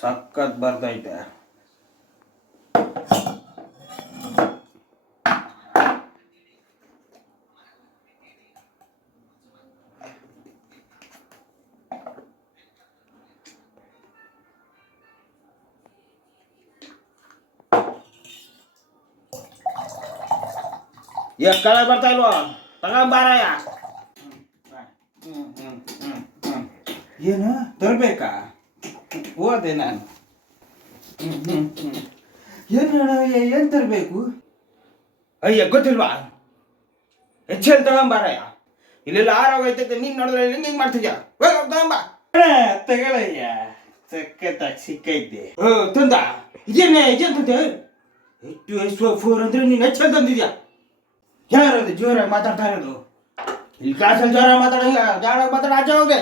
ಸಖತ್ ಬರ್ತೈತೆ. ಕಲರ್ ಬರ್ತಾ ಇಲ್ವೋ? ತಗೊಂಬಾರಯ್ಯ. ಏನು ತರಬೇಕಾ? ಹೋದೆ ನಾನು. ಏನು ತರಬೇಕು? ಅಯ್ಯ ಗೊತ್ತಿಲ್ವಾ? ಹೆಚ್ಚೆಲ್ಲಿ ತಗೊಂಬಾರಯ್ಯ. ಇಲ್ಲೆಲ್ಲ ಆರೋಗೈತೈತೆ. ನೀನು ನೋಡಿದ್ರೆ ಹಿಂಗೆ ಮಾಡ್ತಿದ್ಯಾ? ತಗೊಂಬ ತಗೊಳಯ್ಯ. ಸಖತ್ತಾಗಿ ಸಿಕ್ಕೈತೆ. ತಂದ ಇದೇನೆ ತಂದೆ H2SO4 ಅಂದ್ರೆ ನೀನು ಹೆಚ್ಚಲ್ಲಿ ತಂದಿದ್ಯಾ? ಯಾರದು ಜೋರಾಗಿ ಮಾತಾಡ್ತಾ ಇರೋದು? ಇಲ್ಲಿ ಕ್ಲಾಸಲ್ಲಿ ಜೋರಾಗಿ ಮಾತಾಡೋ ಆಚೆ ಹೋಗಿ.